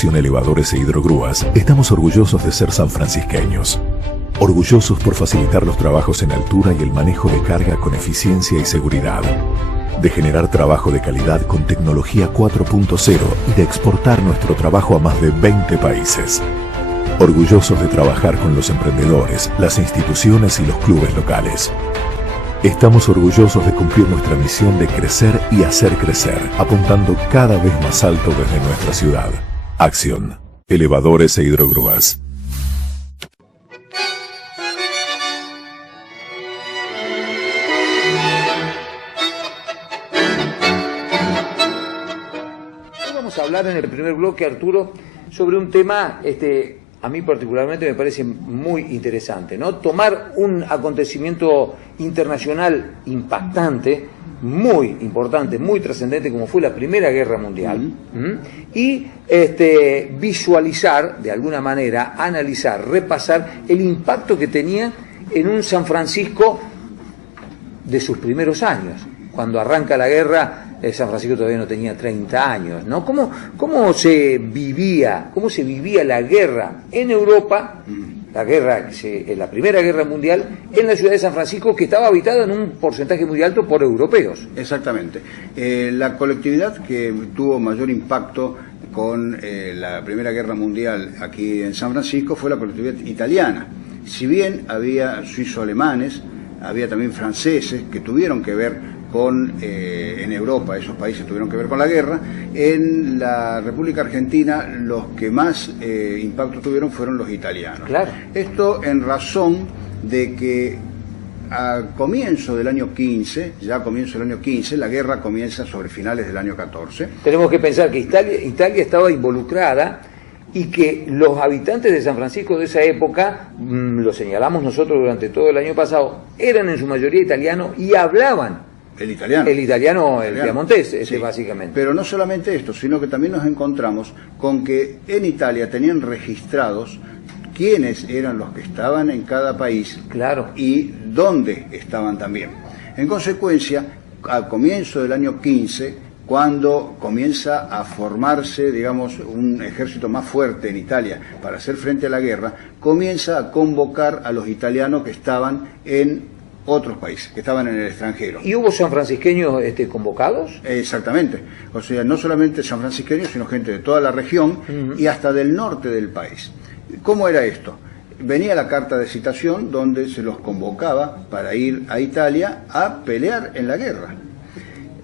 Acción Elevadores e Hidrogrúas, estamos orgullosos de ser sanfrancisqueños. Orgullosos por facilitar los trabajos en altura y el manejo de carga con eficiencia y seguridad. De generar trabajo de calidad con tecnología 4.0 y de exportar nuestro trabajo a más de 20 países. Orgullosos de trabajar con los emprendedores, las instituciones y los clubes locales. Estamos orgullosos de cumplir nuestra misión de crecer y hacer crecer, apuntando cada vez más alto desde nuestra ciudad. Acción. Elevadores e Hidrogrúas. Vamos a hablar en el primer bloque, Arturo, sobre un tema a mí particularmente me parece muy interesante, ¿no? Tomar un acontecimiento internacional impactante, muy importante, muy trascendente, como fue la Primera Guerra Mundial, y visualizar, de alguna manera, analizar, repasar el impacto que tenía en un San Francisco de sus primeros años. Cuando arranca la guerra, San Francisco todavía no tenía 30 años, ¿no? ¿Cómo se vivía la guerra en Europa, la Primera Guerra Mundial, en la ciudad de San Francisco, que estaba habitada en un porcentaje muy alto por europeos? Exactamente. La colectividad que tuvo mayor impacto con la Primera Guerra Mundial aquí en San Francisco fue la colectividad italiana. Si bien había suizo-alemanes, había también franceses que tuvieron que ver en Europa, esos países tuvieron que ver con la guerra. En la República Argentina los que más impacto tuvieron fueron los italianos. Claro. Esto en razón de que a comienzo del año 15, la guerra comienza sobre finales del año 14. Tenemos que pensar que Italia estaba involucrada y que los habitantes de San Francisco de esa época, lo señalamos nosotros durante todo el año pasado, eran en su mayoría italianos y hablaban el piamontés, sí. Básicamente. Pero no solamente esto, sino que también nos encontramos con que en Italia tenían registrados quiénes eran los que estaban en cada país, claro, y dónde estaban también. En consecuencia, al comienzo del año 15, cuando comienza a formarse, digamos, un ejército más fuerte en Italia para hacer frente a la guerra, comienza a convocar a los italianos que estaban en otros países, que estaban en el extranjero. ¿Y hubo sanfrancisqueños convocados? Exactamente. O sea, no solamente sanfrancisqueños, sino gente de toda la región y hasta del norte del país. ¿Cómo era esto? Venía la carta de citación donde se los convocaba para ir a Italia a pelear en la guerra.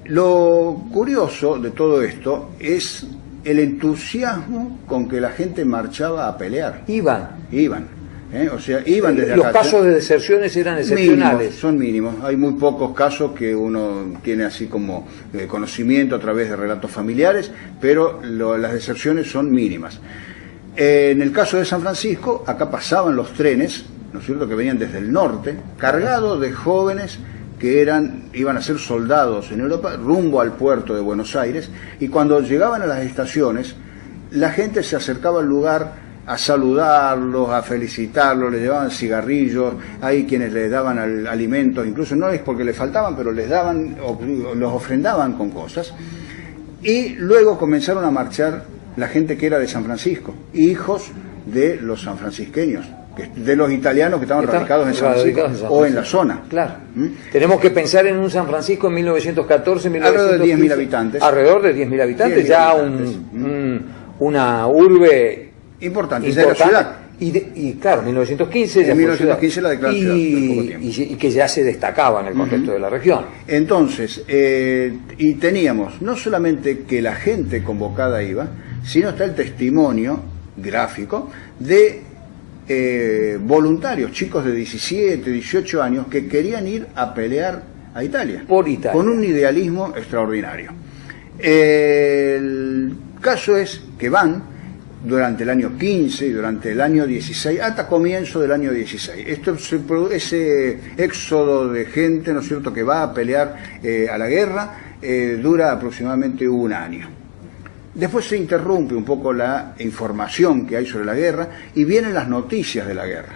Lo curioso de todo esto es el entusiasmo con que la gente marchaba a pelear. Iban. O sea, iban desde acá. Los casos de deserciones eran excepcionales. Mínimos, son mínimos. Hay muy pocos casos que uno tiene así como conocimiento a través de relatos familiares, pero las deserciones son mínimas. En el caso de San Francisco, acá pasaban los trenes, ¿no es cierto?, que venían desde el norte, cargados de jóvenes que iban a ser soldados en Europa, rumbo al puerto de Buenos Aires, y cuando llegaban a las estaciones, la gente se acercaba al lugar a saludarlos, a felicitarlos, les llevaban cigarrillos, hay quienes les daban alimentos, incluso no es porque les faltaban, pero les daban, o los ofrendaban con cosas. Y luego comenzaron a marchar la gente que era de San Francisco, hijos de los sanfrancisqueños, de los italianos que estaban radicados en San Francisco o en la zona. Claro. Tenemos que pensar en un San Francisco en 1914, 1915. Alrededor de 10.000 habitantes. Alrededor de 10.000 habitantes, 10.000 ya habitantes. Una urbe importante, ya era ciudad. Y claro, 1915 ya en 1915 la declararon ciudad, y que ya se destacaba en el contexto de la región. Entonces, y teníamos no solamente que la gente convocada iba, sino está el testimonio gráfico de voluntarios, chicos de 17, 18 años, que querían ir a pelear a Italia. Por Italia. Con un idealismo extraordinario. El caso es que van durante el año 15 y durante el año 16, hasta comienzo del año 16. Ese éxodo de gente, ¿no es cierto?, que va a pelear a la guerra, dura aproximadamente un año. Después se interrumpe un poco la información que hay sobre la guerra y vienen las noticias de la guerra.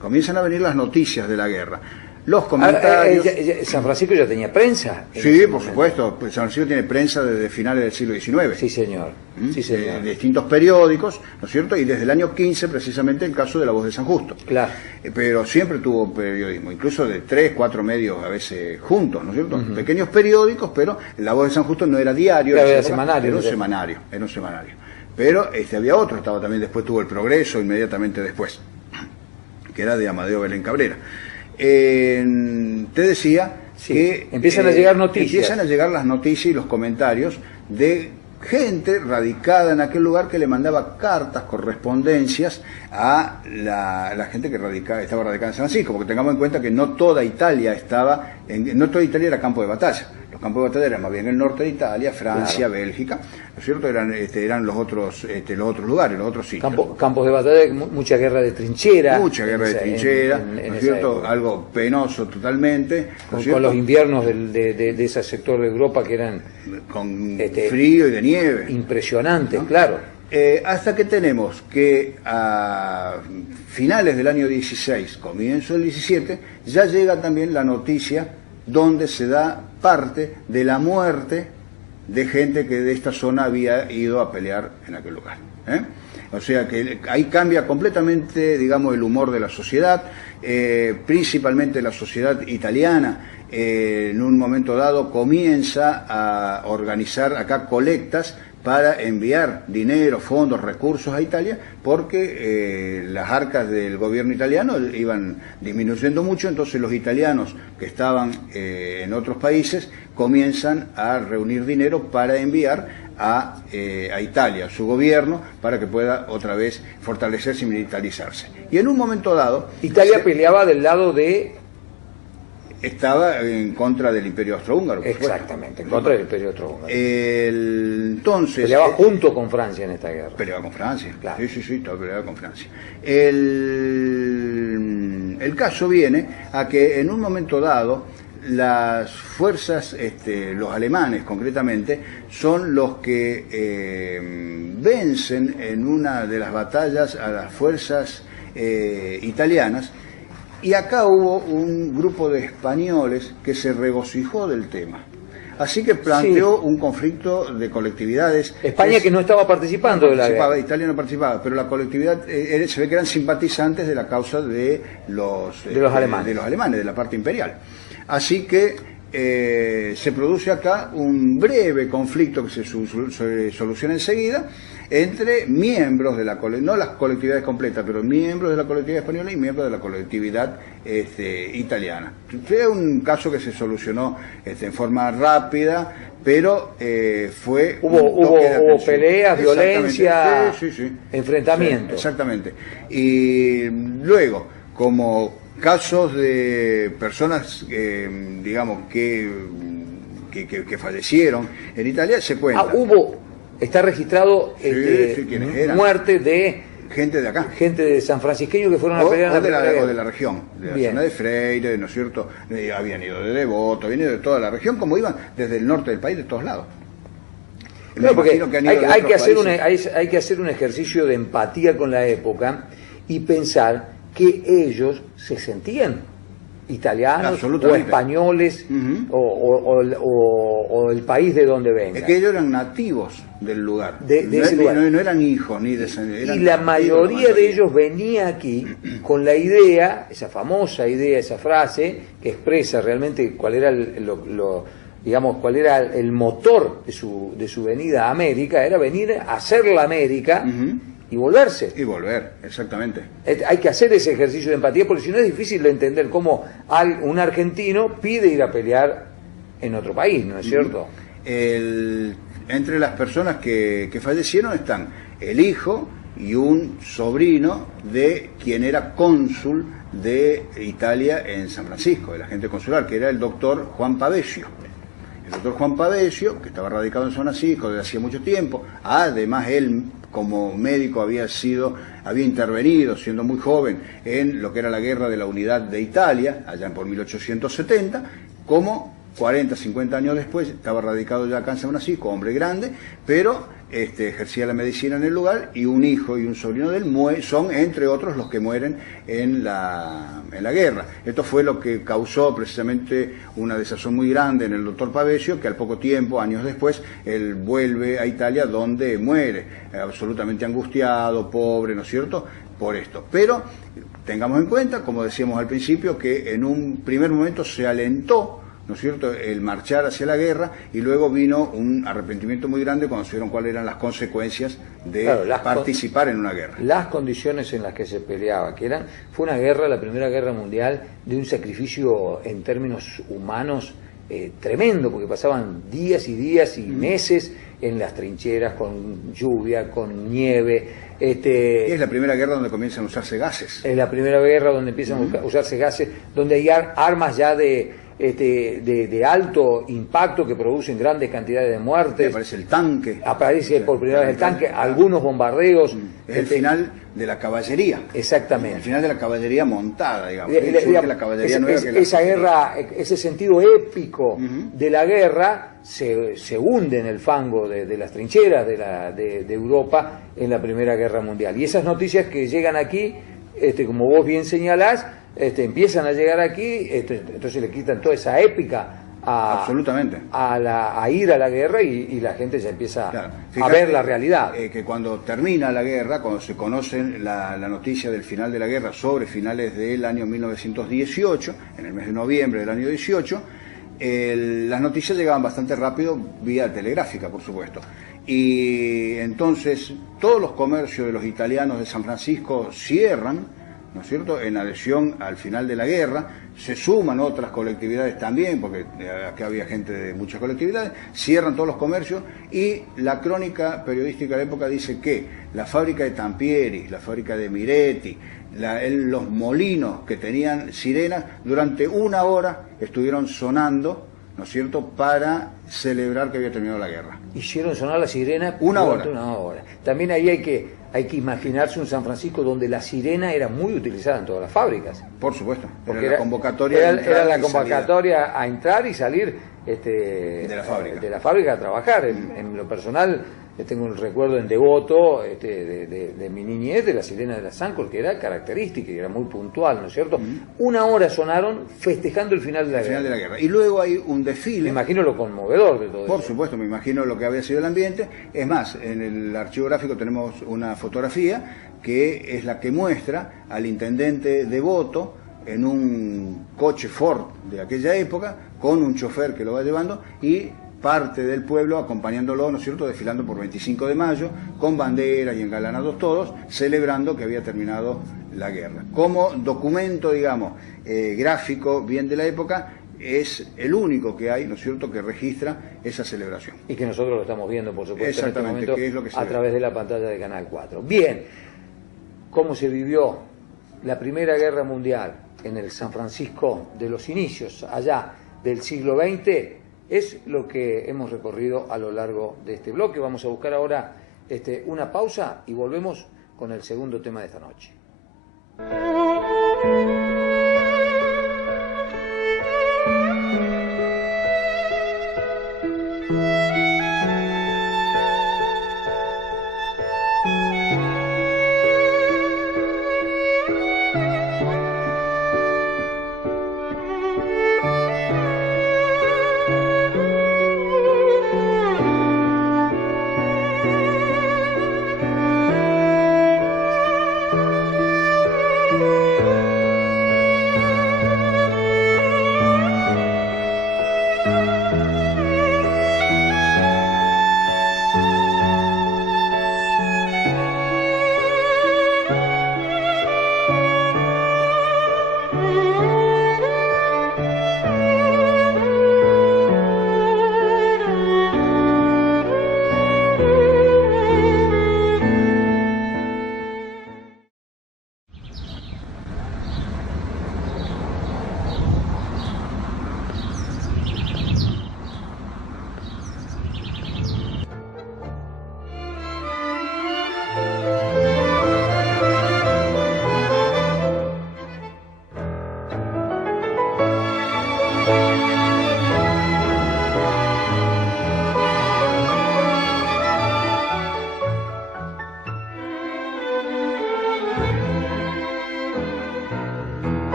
Comienzan a venir las noticias de la guerra. los comentarios. San Francisco ya tenía prensa. Sí, por supuesto. Pues San Francisco tiene prensa desde finales del siglo XIX. Sí, señor. Sí, señor. De distintos periódicos, ¿no es cierto? Y desde el año 15, precisamente, el caso de La Voz de San Justo. Claro. Pero siempre tuvo periodismo, incluso de 3, 4 medios a veces juntos, ¿no es cierto? Pequeños periódicos, pero La Voz de San Justo no era diario. Claro, era semanario. Era un semanario, era un semanario. Pero había otro, estaba también después, tuvo El Progreso, inmediatamente después, que era de Amadeo Belén Cabrera. Te decía que empiezan a llegar noticias. Empiezan a llegar las noticias y los comentarios de gente radicada en aquel lugar que le mandaba cartas, correspondencias a la gente que estaba radicada en San Francisco, porque tengamos en cuenta que no toda Italia no toda Italia era campo de batalla. Los campos de batalla eran más bien el norte de Italia, Francia, claro, Bélgica, ¿no es cierto? Eran los otros lugares, los otros sitios. Campos de batalla, mucha guerra de trinchera. Mucha guerra de trinchera, ¿no es cierto? Algo penoso totalmente. Con los inviernos de ese sector de Europa que eran... Con frío y de nieve. Impresionantes, ¿no? Claro. Hasta que tenemos que a finales del año 16, comienzo del 17, ya llega también la noticia donde se da parte de la muerte de gente que de esta zona había ido a pelear en aquel lugar. O sea que ahí cambia completamente, digamos, el humor de la sociedad, principalmente la sociedad italiana. En un momento dado comienza a organizar acá colectas para enviar dinero, fondos, recursos a Italia, porque las arcas del gobierno italiano iban disminuyendo mucho, entonces los italianos que estaban en otros países comienzan a reunir dinero para enviar a Italia, su gobierno, para que pueda otra vez fortalecerse y militarizarse. Y en un momento dado... Italia peleaba del lado de... Estaba en contra del Imperio Austrohúngaro. Exactamente, en contra del Imperio Austrohúngaro. Entonces... Peleaba junto con Francia en esta guerra. Peleaba con Francia, claro. Sí, peleaba con Francia. El caso viene a que en un momento dado las fuerzas, los alemanes concretamente, son los que vencen en una de las batallas a las fuerzas italianas. Y acá hubo un grupo de españoles que se regocijó del tema. Así que planteó un conflicto de colectividades. España que no estaba participando de la guerra. Italia no participaba, pero la colectividad se ve que eran simpatizantes de la causa de los alemanes, de la parte imperial. Así que se produce acá un breve conflicto que se soluciona enseguida entre miembros de no las colectividades completas, pero miembros de la colectividad española y miembros de la colectividad italiana. Fue un caso que se solucionó en forma rápida, pero hubo peleas, violencia, enfrentamientos. Sí, exactamente. Y luego, como casos de personas, digamos, que fallecieron en Italia, se cuentan. Está registrado muerte de gente de acá, gente de San Francisqueño que fueron a pelear o de la región, de la zona de Freire, ¿no es cierto? Habían ido de Devoto, habían ido de toda la región, como iban desde el norte del país, de todos lados. Claro, porque hay que hacer un ejercicio de empatía con la época y pensar que ellos se sentían italianos o españoles o el país de donde vengan. Es que ellos eran nativos del lugar. No eran hijos ni descendientes. Y la mayoría de ellos venía aquí con la idea, esa famosa idea, esa frase que expresa realmente cuál era cuál era el motor de su venida a América, era venir a hacer la América. Y volverse. Y volver, exactamente. Hay que hacer ese ejercicio de empatía porque si no es difícil de entender cómo un argentino pide ir a pelear en otro país, ¿no es cierto? Entre las personas que fallecieron están el hijo y un sobrino de quien era cónsul de Italia en San Francisco, el agente consular, que era el doctor Juan Pavesio. El doctor Juan Pavesio, que estaba radicado en San Francisco desde hacía mucho tiempo, además él como médico había intervenido siendo muy joven en lo que era la guerra de la unidad de Italia, allá por 1870, como 40, 50 años después estaba radicado ya acá en San Francisco, hombre grande, pero ejercía la medicina en el lugar, y un hijo y un sobrino de él son, entre otros, los que mueren en la guerra. Esto fue lo que causó precisamente una desazón muy grande en el doctor Pavesio, que al poco tiempo, años después, él vuelve a Italia, donde muere, absolutamente angustiado, pobre, ¿no es cierto?, por esto. Pero tengamos en cuenta, como decíamos al principio, que en un primer momento se alentó, ¿no es cierto?, el marchar hacia la guerra, y luego vino un arrepentimiento muy grande cuando se vieron cuáles eran las consecuencias de participar en una guerra. Las condiciones en las que se peleaba, fue una guerra, la Primera Guerra Mundial, de un sacrificio en términos humanos tremendo, porque pasaban días y días y meses en las trincheras, con lluvia, con nieve. Es la primera guerra donde comienzan a usarse gases. Es la primera guerra donde empiezan a usarse gases, donde hay armas ya de alto impacto que producen grandes cantidades de muertes. Aparece el tanque. Aparece por primera vez el tanque, algunos bombardeos. Es el final de la caballería. Exactamente. El final de la caballería montada, digamos. La caballería esa guerra, ese sentido épico de la guerra se hunde en el fango de las trincheras de Europa en la Primera Guerra Mundial. Y esas noticias que llegan aquí, como vos bien señalás, empiezan a llegar aquí, entonces le quitan toda esa épica absolutamente a ir a la guerra, y la gente ya empieza a ver la realidad. Que cuando termina la guerra, cuando se conoce la noticia del final de la guerra sobre finales del año 1918, en el mes de noviembre del año 18, las noticias llegaban bastante rápido vía telegráfica, por supuesto. Y entonces todos los comercios de los italianos de San Francisco cierran, ¿no es cierto?, en adhesión al final de la guerra. Se suman otras colectividades también, porque acá había gente de muchas colectividades, cierran todos los comercios, y la crónica periodística de la época dice que la fábrica de Tampieri, la fábrica de Miretti, los molinos que tenían sirenas, durante una hora estuvieron sonando, ¿no es cierto?, para celebrar que había terminado la guerra. Hicieron sonar la sirena durante una hora. También ahí hay que imaginarse un San Francisco donde la sirena era muy utilizada en todas las fábricas. Por supuesto, porque era la convocatoria a entrar y salir de la fábrica a trabajar. En lo personal, tengo un recuerdo en Devoto de mi niñez, de la sirena de la Sancor, que era característica y era muy puntual, ¿no es cierto? Una hora sonaron festejando el final de la guerra. Y luego hay un desfile. Me imagino lo conmovedor de todo eso. Por supuesto, me imagino lo que había sido el ambiente. Es más, en el archivo gráfico tenemos una fotografía que es la que muestra al intendente Devoto en un coche Ford de aquella época, con un chofer que lo va llevando, y parte del pueblo acompañándolo, ¿no es cierto?, desfilando por 25 de mayo, con banderas y engalanados todos, celebrando que había terminado la guerra. Como documento, digamos, gráfico bien de la época, es el único que hay, ¿no es cierto?, que registra esa celebración. Y que nosotros lo estamos viendo, por supuesto, en este momento, que es lo que a través de la pantalla de Canal 4. Bien, ¿cómo se vivió la Primera Guerra Mundial en el San Francisco de los inicios, allá del siglo XX? Es lo que hemos recorrido a lo largo de este bloque. Vamos a buscar ahora una pausa y volvemos con el segundo tema de esta noche.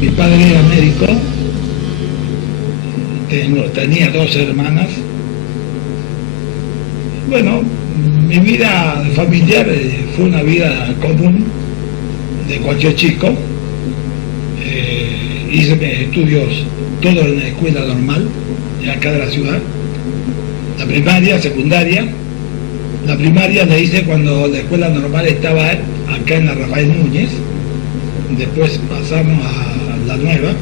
Mi padre era médico, tenía 2 hermanas. Bueno, mi vida familiar fue una vida común de cualquier chico. Hice mis estudios todo en la escuela normal, de acá de la ciudad. La primaria, secundaria. La primaria la hice cuando la escuela normal estaba acá en la Rafael Núñez. Después pasamos a la nueva.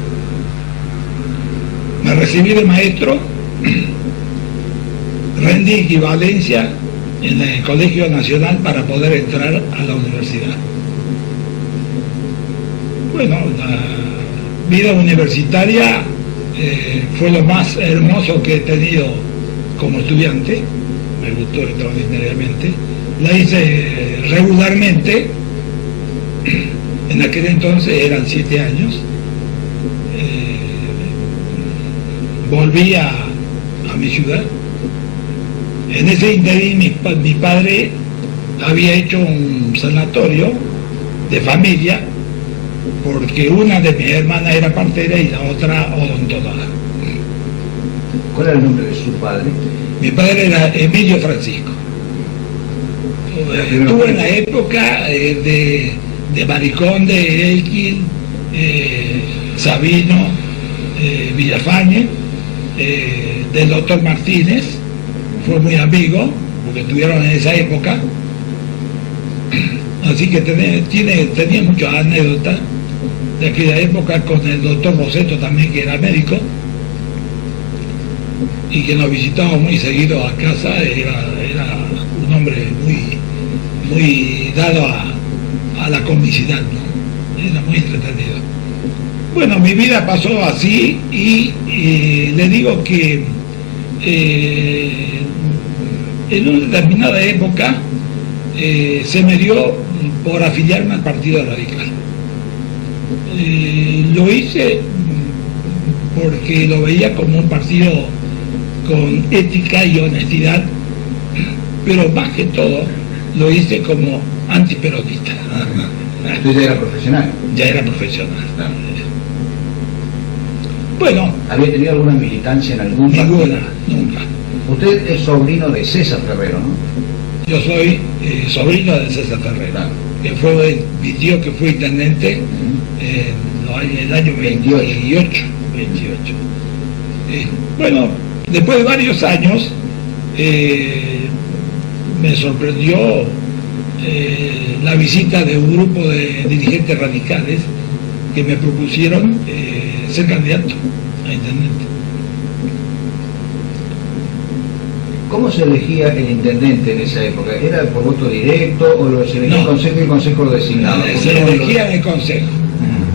Me recibí de maestro, rendí equivalencia en el Colegio Nacional para poder entrar a la universidad. Bueno, la vida universitaria fue lo más hermoso que he tenido como estudiante, me gustó extraordinariamente. La hice regularmente, en aquel entonces eran 7 años. Volví a mi ciudad. En ese interín mi padre había hecho un sanatorio de familia, porque una de mis hermanas era partera y la otra odontóloga. ¿Cuál era el nombre de su padre? Mi padre era Emilio Francisco. Estuvo en la época de Maricón, de Elkin, Sabino, Villafañe, del doctor Martínez. Fue muy amigo, porque estuvieron en esa época. Así que tenía muchas anécdotas de aquella época, con el doctor Boceto también, que era médico y que nos visitaba muy seguido a casa. Era un hombre muy dado a la comicidad, ¿no? Era muy entretenido. Bueno, mi vida pasó así y le digo que en una determinada época se me dio por afiliarme al Partido Radical. Lo hice porque lo veía como un partido con ética y honestidad, pero más que todo lo hice como antiperonista. ¿Usted ya era profesional? Ya era profesional. Claro. Bueno. ¿Había tenido alguna militancia en algún partido? Ninguna, nunca. Usted es sobrino de César Ferrero, ¿no? Yo soy sobrino de César Ferrero, claro, que fue mi tío, que fue intendente en el año 28. Bueno, después de varios años me sorprendió la visita de un grupo de dirigentes radicales que me propusieron ser candidato a intendente. ¿Cómo se elegía el intendente en esa época? ¿Era por voto directo o se elegía el consejo y el consejo lo designaba? Se elegía el consejo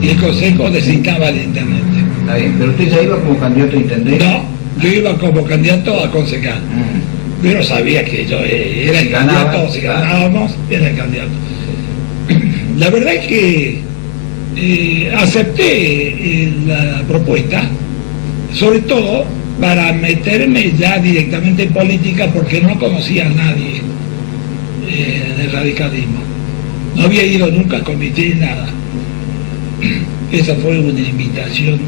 y el consejo designaba al intendente. Está bien, pero usted ya iba como candidato a intendente. No, yo iba como candidato a concejal. Pero sabía que yo era el candidato, si ganábamos, era el candidato. La verdad es que acepté la propuesta, sobre todo para meterme ya directamente en política, porque no conocía a nadie del radicalismo. No había ido nunca a comité, nada. Esa fue una invitación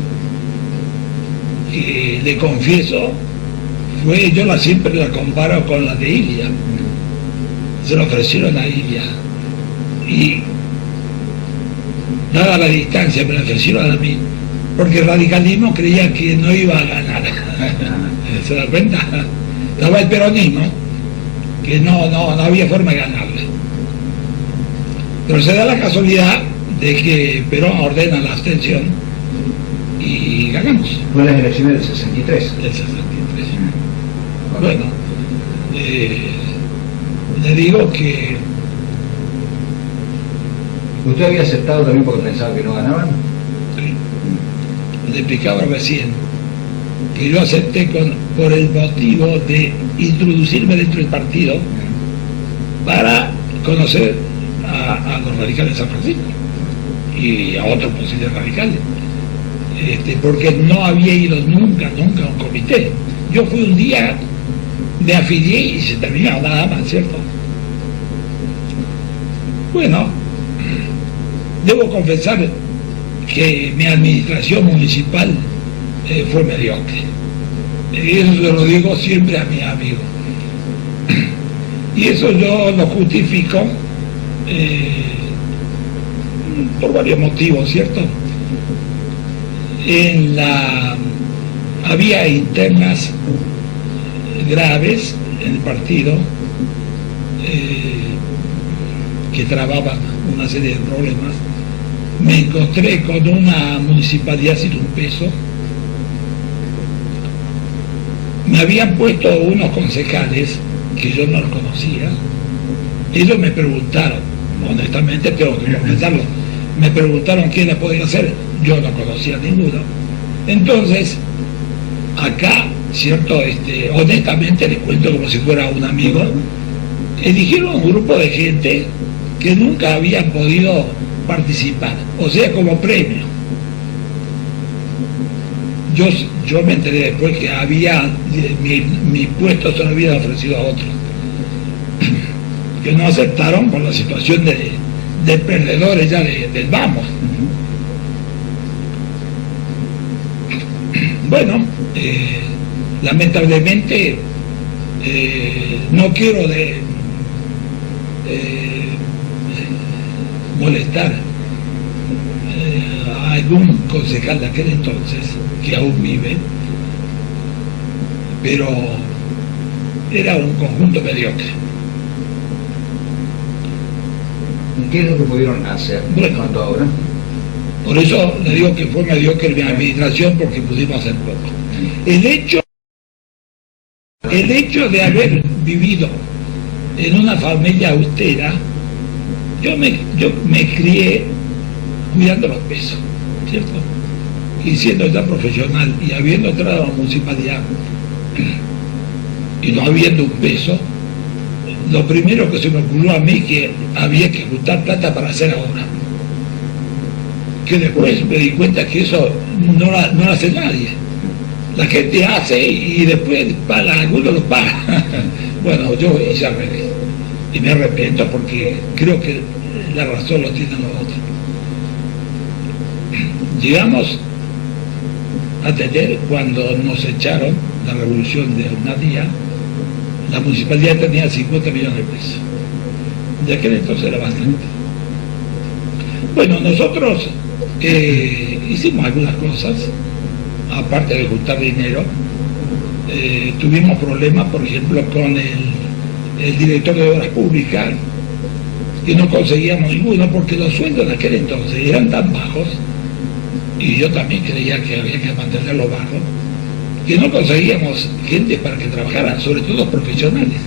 que, le confieso, yo siempre la comparo con la de Ilia. Se lo ofrecieron a Ilia y, dada la distancia, me la ofrecieron a mí, porque el radicalismo creía que no iba a ganar. ¿Se da cuenta? Estaba el peronismo, que no había forma de ganarle. Pero se da la casualidad de que Perón ordena la abstención y ganamos. Fue las elecciones del 63. Del 63. Bueno, le digo que... ¿Usted había aceptado también porque pensaba que no ganaban? Sí. Le explicaba recién que yo acepté por el motivo de introducirme dentro del partido para conocer a los radicales de San Francisco y a otros posibles radicales, porque no había ido nunca a un comité. Yo fui un día, me afilié y se terminó, nada más, ¿cierto? Bueno, debo confesar que mi administración municipal fue mediocre. Eso se lo digo siempre a mis amigos. Y eso yo lo justifico por varios motivos, ¿cierto? Había internas graves en el partido que trababan una serie de problemas. Me encontré con una municipalidad sin un peso. Me habían puesto unos concejales que yo no los conocía. Ellos me preguntaron, honestamente tengo que comentarlo, me preguntaron quiénes podían ser, yo no conocía ninguno. Entonces, acá, cierto, honestamente les cuento como si fuera un amigo, eligieron un grupo de gente que nunca habían podido participar, o sea, como premio. Yo me enteré después que mi puesto se lo habían ofrecido a otros, que no aceptaron por la situación de perdedores ya del vamos. Bueno, lamentablemente no quiero molestar a algún concejal de aquel entonces que aún vive, pero era un conjunto mediocre. ¿Qué es lo que pudieron hacer? Bueno, ¿Cuánto ahora? Por eso le digo que fue mediocre mi administración, porque pudimos hacer poco. El hecho de haber vivido en una familia austera, yo me crié cuidando los pesos, ¿cierto? Y siendo ya profesional y habiendo entrado a la municipalidad y no habiendo un peso, lo primero que se me ocurrió a mí que había que juntar plata para hacer obra. Que después me di cuenta que eso no lo hace nadie. La gente hace y después algunos lo paga. Bueno, yo hice al revés. Y me arrepiento porque creo que la razón lo tienen los otros. Llegamos a tener, cuando nos echaron la revolución de Nadía, la municipalidad tenía 50 millones de pesos. De aquel entonces era bastante. Bueno, nosotros hicimos algunas cosas, aparte de juntar dinero. Tuvimos problemas, por ejemplo, con el director de Obras Públicas, que no conseguíamos ninguno, porque los sueldos de aquel entonces eran tan bajos, y yo también creía que había que mantenerlos bajos, que no conseguíamos gente para que trabajara, sobre todo profesionales.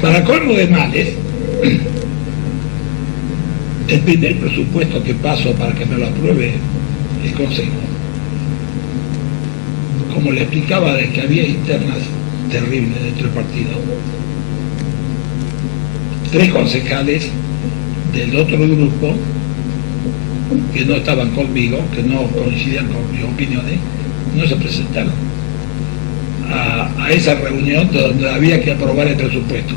Para colmo de males, el primer presupuesto que paso para que me lo apruebe el Consejo, como le explicaba de que había internas terribles dentro del partido, 3 concejales del otro grupo que no estaban conmigo, que no coincidían con mis opiniones, no se presentaron a esa reunión donde había que aprobar el presupuesto.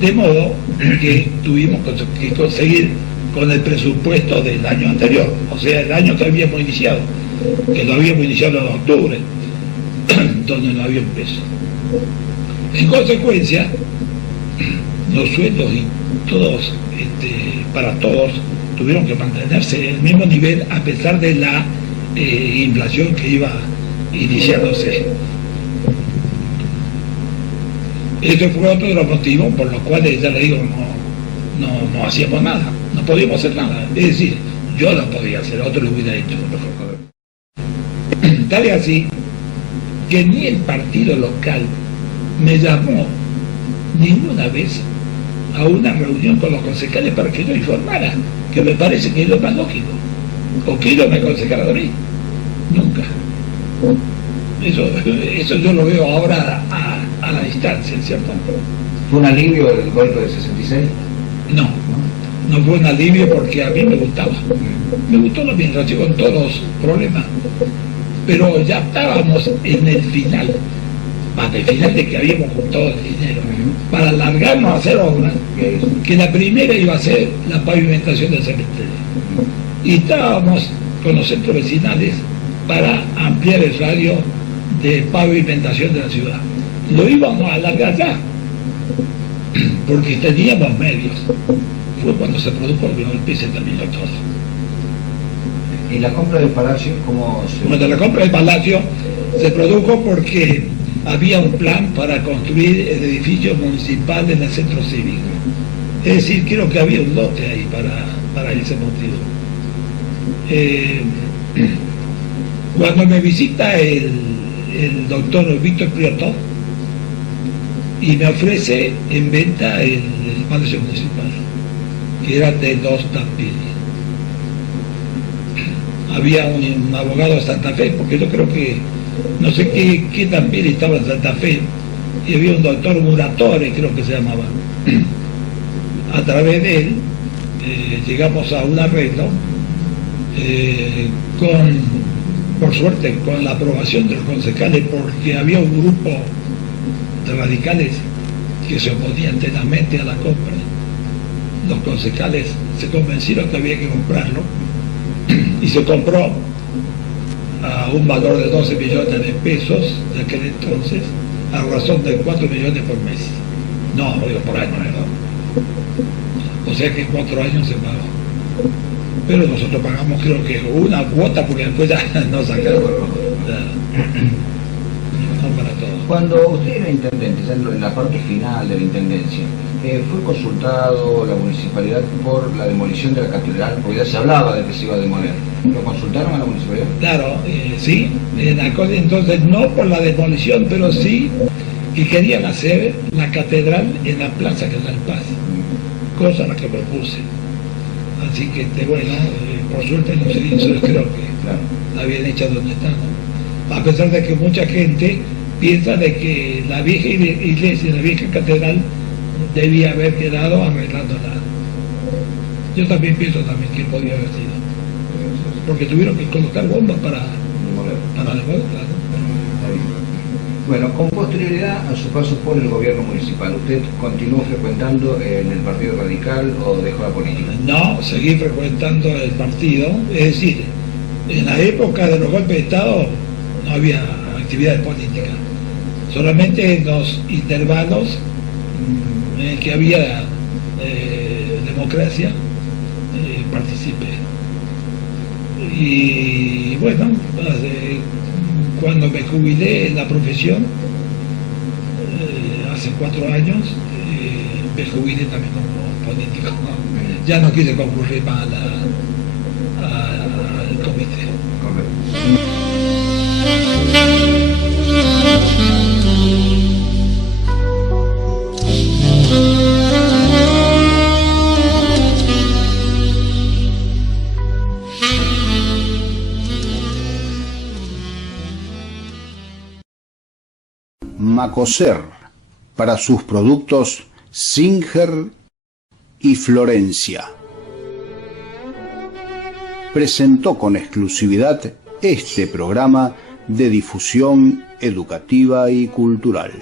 De modo que tuvimos que conseguir con el presupuesto del año anterior, o sea, el año que habíamos iniciado, que lo habíamos iniciado en octubre, donde no había un peso. En consecuencia, los sueldos y todos, para todos, tuvieron que mantenerse en el mismo nivel a pesar de la inflación que iba iniciándose. Ese fue otro de los motivos por los cuales, ya le digo, no hacíamos nada, no podíamos hacer nada. Es decir, yo no podía hacer, otro lo hubiera hecho mejor. Tal es así que ni el partido local me llamó ninguna vez a una reunión con los concejales para que yo informara, que me parece que es lo más lógico, o que ellos me aconsejaran a mí. Nunca. Eso yo lo veo ahora a la distancia, ¿cierto? ¿Fue un alivio el golpe del 66? No fue un alivio porque a mí me gustaba. Me gustó la administración con todos los problemas, pero ya estábamos en el final, más del final de que habíamos juntado el dinero. para alargarnos a hacer obras, que la primera iba a ser la pavimentación del cementerio. Y estábamos con los centros vecinales para ampliar el radio de pavimentación de la ciudad. Lo íbamos a alargar ya, porque teníamos medios. Fue cuando se produjo el golpe y se terminó todo. ¿Y la compra del palacio cómo se...? Bueno, la compra del palacio se produjo porque había un plan para construir el edificio municipal en el centro cívico. Es decir, creo que había un lote ahí para ese motivo. Cuando me visita el doctor Víctor Prieto y me ofrece en venta el palacio municipal, que era de 2 tampiris. Había un abogado de Santa Fe, porque yo creo que no sé qué tampiri estaba en Santa Fe, y había un doctor Muratore, creo que se llamaba. A través de él llegamos a un arreglo por suerte, con la aprobación de los concejales, porque había un grupo de radicales que se oponían tenazmente a la compra. Los concejales se convencieron que había que comprarlo y se compró a un valor de 12 millones de pesos de aquel entonces, a razón de 4 millones por mes. No, digo, por año, ¿no? O sea que 4 años se pagó. Pero nosotros pagamos, creo que una cuota, porque después ya no sacaron. No para todos. Cuando usted era intendente, ya en la parte final de la intendencia, ¿fue consultado la municipalidad por la demolición de la catedral? Porque ya se hablaba de que se iba a demoler. ¿Lo consultaron a la municipalidad? Claro, sí. Entonces, no por la demolición, pero sí que querían hacer la catedral en la Plaza General Paz, cosa a la que propuse. Así que, bueno, por suerte no se hizo, creo que la habían hecho donde está, ¿no? A pesar de que mucha gente piensa de que la vieja iglesia, la vieja catedral, debía haber quedado arreglándola. Yo también pienso que podía haber sido. Porque tuvieron que colocar bombas para demolerla, ¿no? Bueno, con posterioridad a su paso por el gobierno municipal, ¿usted continuó frecuentando en el Partido Radical o dejó la política? No, seguí frecuentando el partido, es decir, en la época de los golpes de Estado no había actividades políticas, solamente en los intervalos en el que había democracia, participé. Y bueno, cuando me jubilé en la profesión, hace 4 años, me jubilé también como político. Ya no quise concurrir más al comité. Macoser, para sus productos Singer y Florencia. Presentó con exclusividad este programa de difusión educativa y cultural.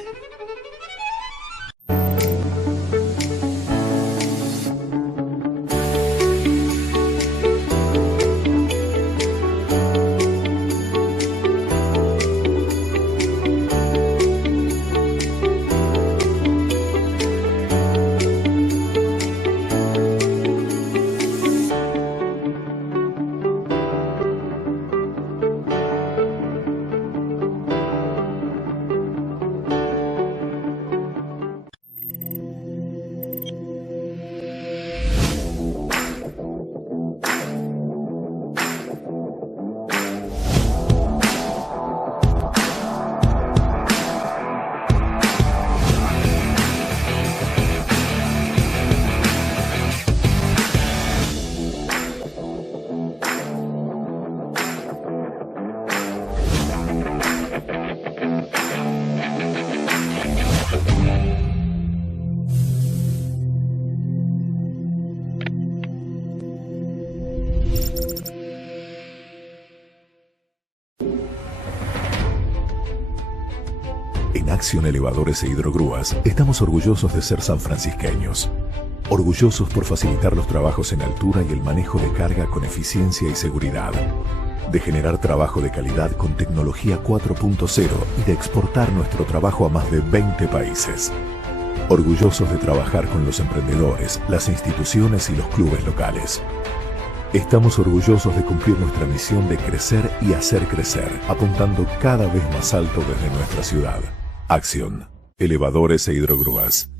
En Acción Elevadores e Hidrogrúas estamos orgullosos de ser sanfrancisqueños. Orgullosos por facilitar los trabajos en altura y el manejo de carga con eficiencia y seguridad. De generar trabajo de calidad con tecnología 4.0 y de exportar nuestro trabajo a más de 20 países. Orgullosos de trabajar con los emprendedores, las instituciones y los clubes locales. Estamos orgullosos de cumplir nuestra misión de crecer y hacer crecer, apuntando cada vez más alto desde nuestra ciudad. Acción. Elevadores e Hidrogrúas.